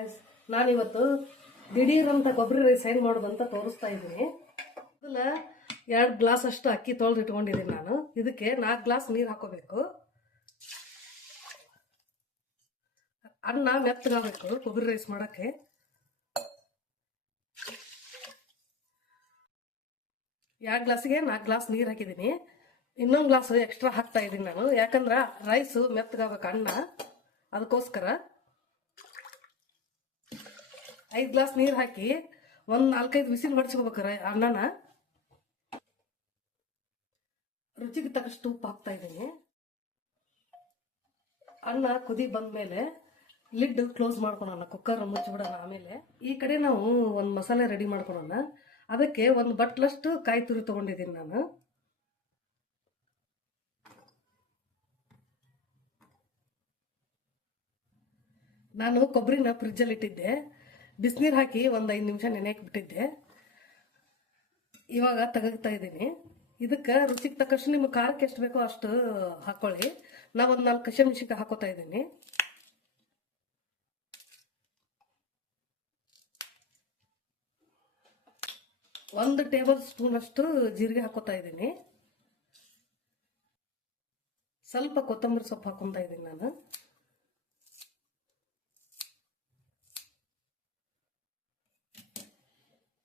Guys, ನಾನಿವತ್ತು ದಿಢೀರಂತ ಕೊಬ್ಬರಿ ರೈಸ್ ಹೆಂಗೆ ಮಾಡೋದಂತ ತೋರಿಸ್ತಾ ಇದ್ದೀನಿ. ಮೊದಲ 2 ಗ್ಲಾಸ್ ಅಷ್ಟು ಅಕ್ಕಿ ತೊಳೆದು ಇಟ್ಕೊಂಡಿದ್ದೀನಿ ನಾನು. ಇದಕ್ಕೆ 4 ಗ್ಲಾಸ್ ನೀರು ಹಾಕೋಬೇಕು. ಅನ್ನ ಮೆತ್ತಗಾಗಬೇಕು ಕೊಬ್ಬರಿ ರೈಸ್ ಮಾಡೋಕ್ಕೆ. ಎರಡು ಗ್ಲಾಸಿಗೆ 4 ಗ್ಲಾಸ್ ನೀರು ಹಾಕಿದ್ದೀನಿ. ಇನ್ನೊಂದು ಗ್ಲಾಸ್ ಎಕ್ಸ್ಟ್ರಾ ಹಾಕ್ತಾ ಇದ್ದೀನಿ ನಾನು, ಯಾಕಂದ್ರೆ ರೈಸು ಮೆತ್ತಗಾಗಬೇಕು ಅನ್ನ, ಅದಕ್ಕೋಸ್ಕರ. 5 ಗ್ಲಾಸ್ ನೀರು ಹಾಕಿ ಒಂದು 4-5 ವಿಸಿಲ್ ಹೊಡ್ಸ್ಕೋಬೇಕಾರೆ ಅನ್ನನ. ರುಚಿಗೆ ತಕ್ಕಷ್ಟು ಉಪ್ಪು ಹಾಕ್ತಾ ಇದ್ದೀನಿ. ಅನ್ನ ಕುದಿ ಬಂದ್ಮೇಲೆ ಲಿಡ್ ಕ್ಲೋಸ್ ಮಾಡ್ಕೊಳೋಣ, ಕುಕ್ಕರ್ ಮುಚ್ಚಿಬಿಡೋಣ. ಆಮೇಲೆ ಈ ಕಡೆ ನಾವು ಒಂದು ಮಸಾಲೆ ರೆಡಿ ಮಾಡ್ಕೊಳೋಣ. ಅದಕ್ಕೆ ಒಂದು ಬಟ್ಲಷ್ಟು ಕಾಯಿ ತುರಿ ತಗೊಂಡಿದ್ದೀನಿ ನಾನು ಕೊಬ್ಬರಿನ ಫ್ರಿಜ್ಜಲ್ಲಿ ಇಟ್ಟಿದ್ದೆ. ಬಿಸಿನೀರು ಹಾಕಿ ಒಂದು 5 ನಿಮಿಷ ನೆನೆಯಕ್ಕೆ ಬಿಟ್ಟಿದ್ದೆ. ಇವಾಗ ತೆಗಿತಾ ಇದ್ದೀನಿ. ಇದಕ್ಕೆ ರುಚಿಗೆ ತಕ್ಕಷ್ಟು ನಿಮ್ಗೆ ಖಾರಕ್ಕೆ ಎಷ್ಟು ಬೇಕೋ ಅಷ್ಟು ಹಾಕೊಳ್ಳಿ. ನಾವು ಒಂದು 4 ಹಸಿಮೆಣಸಿನಕಾಯಿ ಹಾಕೋತಾ ಇದ್ದೀನಿ. ಒಂದು ಟೇಬಲ್ ಸ್ಪೂನ್ ಅಷ್ಟು ಜೀರಿಗೆ ಹಾಕೋತಾ ಇದ್ದೀನಿ. ಸ್ವಲ್ಪ ಕೊತ್ತಂಬರಿ ಸೊಪ್ಪು ಹಾಕೊತಾ ಇದ್ದೀನಿ ನಾನು.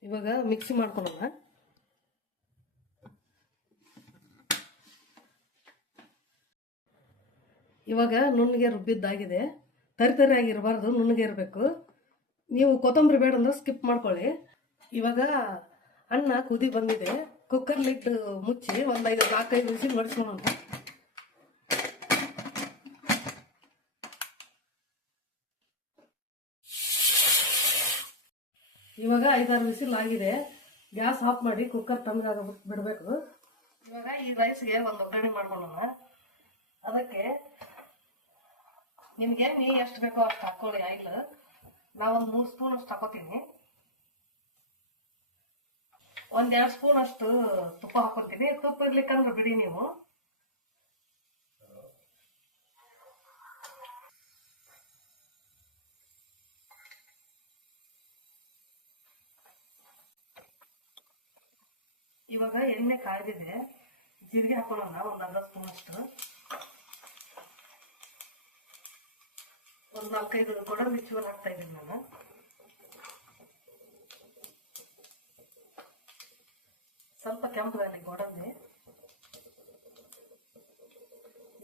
ಇವಾಗ ಮಿಕ್ಸಿ ಮಾಡ್ಕೊಳ್ಳೋಣ. ಇವಾಗ ನುಣ್ಣಗೆ ರುಬ್ಬಿದ್ದಾಗಿದೆ. ತರಿ ಆಗಿರಬಾರ್ದು, ನುಣ್ಣಗೆ ಇರಬೇಕು. ನೀವು ಕೊತ್ತಂಬರಿ ಬೇಡ ಅಂದ್ರೆ ಸ್ಕಿಪ್ ಮಾಡ್ಕೊಳ್ಳಿ. ಇವಾಗ ಅನ್ನ ಕುದಿ ಬಂದಿದೆ. ಕುಕ್ಕರ್ ಲಿಡ್ ಮುಚ್ಚಿ ಒಂದು 4-5 ವಿಸಿಲ್ ಹೊಡ್ಸ್ಕೊಳ್ಳೋಣ. ಇವಾಗ 5-6 ವಿಸಿಲ್ ಆಗಿದೆ. ಗ್ಯಾಸ್ ಆಫ್ ಮಾಡಿ ಕುಕ್ಕರ್ ತಣ್ಣಗಾಗ ಬಿಡಬೇಕು. ಇವಾಗ ಈ ರೈಸ್ಗೆ ಒಂದು ಒಗ್ಗರಣೆ ಮಾಡ್ಕೊಳ್ಳೋಣ. ಅದಕ್ಕೆ ನಿಮ್ಗೆ ಎಣ್ಣೆ ಎಷ್ಟು ಬೇಕೋ ಅಷ್ಟು ಹಾಕೊಳ್ಳಿ. ಆಯಿಲ್ ನಾವೊಂದು 3 ಸ್ಪೂನ್ ಅಷ್ಟು ಹಾಕೋತೀನಿ. 1-2 ಸ್ಪೂನ್ ಅಷ್ಟು ತುಪ್ಪ ಹಾಕೊತೀನಿ. ತುಪ್ಪ ಇರ್ಲಿಕ್ಕಂದ್ರೆ ಬಿಡಿ ನೀವು. ಇವಾಗ ಎಣ್ಣೆ ಕಾಯ್ದಿದೆ. ಜೀರಿಗೆ ಹಾಕೊಳ್ಳೋಣ, ಒಂದು 1/2 ಸ್ಪೂನ್ ಅಷ್ಟು. ಒಂದು 4-5 ಗೋಡಂಬಿ ಚೂರು ಹಾಕ್ತಾ ಇದ್ದೀನಿ ನಾನು. ಸ್ವಲ್ಪ ಕೆಂಪಗಾಗಲಿ ಗೋಡಂಬಿ.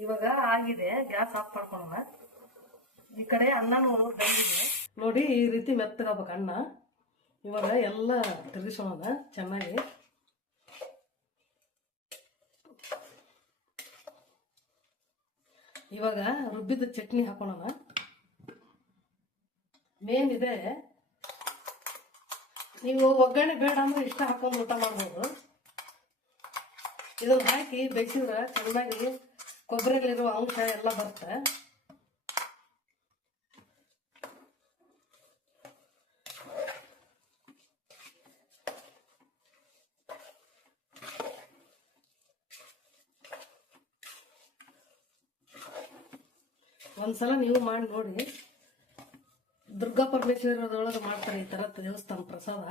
ಇವಾಗ ಆಗಿದೆ, ಗ್ಯಾಸ್ ಆಫ್ ಮಾಡ್ಕೊಳ್ಳೋಣ. ಈ ಕಡೆ ಅನ್ನನೂ ಬೆಂದಿದೆ ನೋಡಿ, ಈ ರೀತಿ ಮೆತ್ತಗಾಗಬೇಕು ಅನ್ನ. ಇವಾಗ ಎಲ್ಲ ತಿರುಗಿಸೋಣ ಚೆನ್ನಾಗಿ. ಇವಾಗ ರುಬ್ಬಿದ ಚಟ್ನಿ ಹಾಕೊಳ್ಳೋಣ. ಮೇನ್ ಇದೆ, ನೀವು ಒಗ್ಗರಣೆ ಬೇಡ ಅಂದ್ರೆ ಇಷ್ಟ ಹಾಕೊಂಡು ಊಟ ಮಾಡ್ಬೋದು. ಇದನ್ನು ಹಾಕಿ ಬೇಯಿಸಿದ್ರೆ ಚೆನ್ನಾಗಿ ಕೊಬ್ಬರಿಯಲ್ಲಿರುವ ಅಂಶ ಎಲ್ಲ ಬರುತ್ತೆ. ಒಂದ್ಸಲ ನೀವು ಮಾಡಿ ನೋಡಿ. ದುರ್ಗಾ ಪರಮೇಶ್ವರದೊಳಗೆ ಮಾಡ್ತಾರೆ ಈ ಥರ ದೇವಸ್ಥಾನ ಪ್ರಸಾದ.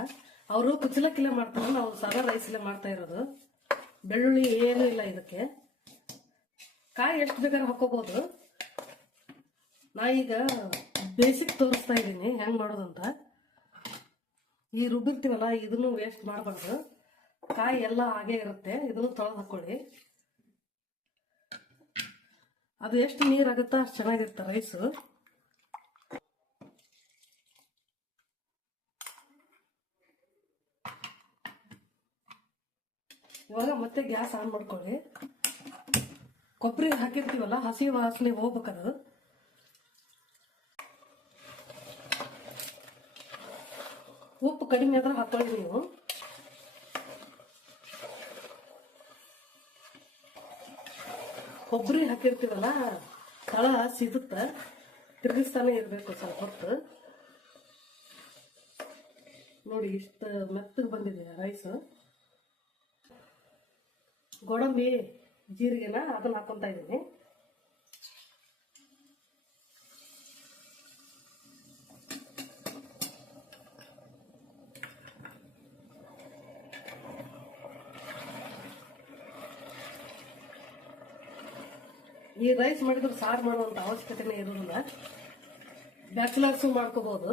ಅವರು ಕುಚ್ಚಲಕ್ಕಿಲೆ ಮಾಡ್ತಾರೆ, ನಾವು ಸಾದಾ ರೈಸಲ್ಲೇ ಮಾಡ್ತಾ ಇರೋದು. ಬೆಳ್ಳುಳ್ಳಿ ಏನೂ ಇಲ್ಲ ಇದಕ್ಕೆ. ಕಾಯಿ ಎಷ್ಟು ಬೇಕಾದ್ರೆ ಹಾಕೋಬಹುದು. ನಾ ಈಗ ಬೇಸಿಕ್ ತೋರಿಸ್ತಾ ಇದ್ದೀನಿ ಹೆಂಗೆ ಮಾಡೋದಂತ. ಈ ರುಬ್ಬಿರ್ತೀವಲ್ಲ, ಇದನ್ನು ವೇಸ್ಟ್ ಮಾಡಬಾರ್ದು. ಕಾಯಿ ಎಲ್ಲ ಹಾಗೆ ಇರುತ್ತೆ. ಇದನ್ನು ತೊಳೆದು ಹಾಕೊಳ್ಳಿ. ಅದು ಎಷ್ಟು ನೀರಾಗುತ್ತೋ ಅಷ್ಟು ಚೆನ್ನಾಗಿರುತ್ತೆ ರೈಸು. ಇವಾಗ ಮತ್ತೆ ಗ್ಯಾಸ್ ಆನ್ ಮಾಡ್ಕೊಳ್ಳಿ. ಕೊಬ್ಬರಿ ಹಾಕಿರ್ತೀವಲ್ಲ, ಹಸಿ ವಾಸನೆ ಹೋಗ್ಬೇಕದು. ಉಪ್ಪು ಕಡಿಮೆ ಆದ್ರೆ ಹಾಕೊಳ್ಳಿ ನೀವು. ಕೊಬ್ಬರಿ ಹಾಕಿರ್ತೀವಲ್ಲ, ತಳ ಸಿಗುತ್ತೆ, ತಿರುಗಿಸ್ತಾನೆ ಇರಬೇಕು ಸ್ವಲ್ಪ ಹೊತ್ತು. ನೋಡಿ ಇಷ್ಟು ಮೆತ್ತಗೆ ಬಂದಿದೆ ರೈಸು. ಗೋಡಂಬಿ ಜೀರಿಗೆನ ಅದನ್ನ ಹಾಕೊಂತ ಇದ್ದೀನಿ. ಈ ರೈಸ್ ಮಾಡಿದ್ರೆ ಸಾರು ಮಾಡುವಂತ ಅವಶ್ಯಕತೆನೇ ಇರೋದಿಲ್ಲ. ಬ್ಯಾಚುಲರ್ಸು ಮಾಡ್ಕೋಬಹುದು.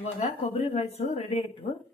ಇವಾಗ ಕೊಬ್ಬರಿ ರೈಸ್ ರೆಡಿ ಆಯ್ತು.